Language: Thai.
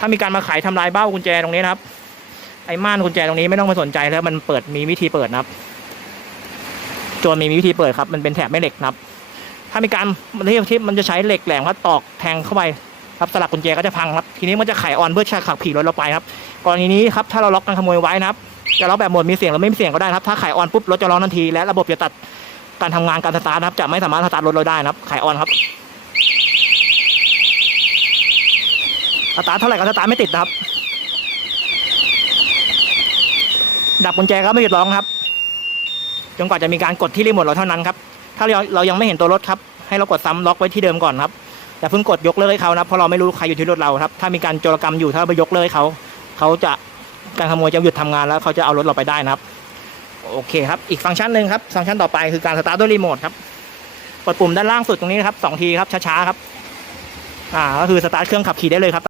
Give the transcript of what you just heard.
ถ้ามีการมาไขทำลายเบ้ากุญแจตรงนี้นะครับ ไอ้ม่านกุญแจตรงนี้ไม่ต้องมาสนใจแล้วมันเปิดมีวิธีเปิดนะครับจรมีวิธีเปิดครับ มันเป็นแถบแม่เหล็กนะครับ ถ้ามีการที่ที่มันจะใช้เหล็กแหลมครับตอกแทงเข้าไปครับสลักกุญแจก็จะพังครับ ทีนี้มันจะไขออนเพื่อจะขับผีรถเราไปครับกรณีนี้ครับถ้าเราล็อกการขโมยไว้นะครับจะล็อกแบบหมดมีเสียงหรือไม่มีเสียงก็ได้ครับ ถ้าไขออนปุ๊บรถจะร้องทันทีและระบบจะตัดการทำงานการสตาร์ทครับจะไม่สามารถสตาร์ทรถเราได้นะครับไขออนครับ สตาร์ทเท่าไหร่ก็สตาร์ทไม่ติดนะครับ ดับกุญแจก็ไม่หยุดร้องครับ จนกว่าจะมีการกดที่รีโมทเราเท่านั้นครับ ถ้าเราเรายังไม่เห็นตัวรถครับ ให้เรากดซ้ำล็อกไว้ที่เดิมก่อนครับอย่าเพิ่งกดยกเลิกให้เขานะเพราะเราไม่รู้ใครอยู่ที่รถเราครับ ถ้ามีการโจรกรรมอยู่ถ้าไปยกเลิกให้เขา เขาจะการขโมยจะหยุดทำงานแล้วเขาจะเอารถเราไปได้นะครับ โอเคครับ อีกฟังก์ชันหนึ่งครับฟังก์ชันต่อไปคือการสตาร์ทด้วยรีโมทครับกดปุ่มด้านล่างสุดตรงนี้นะครับสองทีครับช้าๆครับ อ่าก็คือสตาร์ทเครื่องขับขี่ได้เลยครับ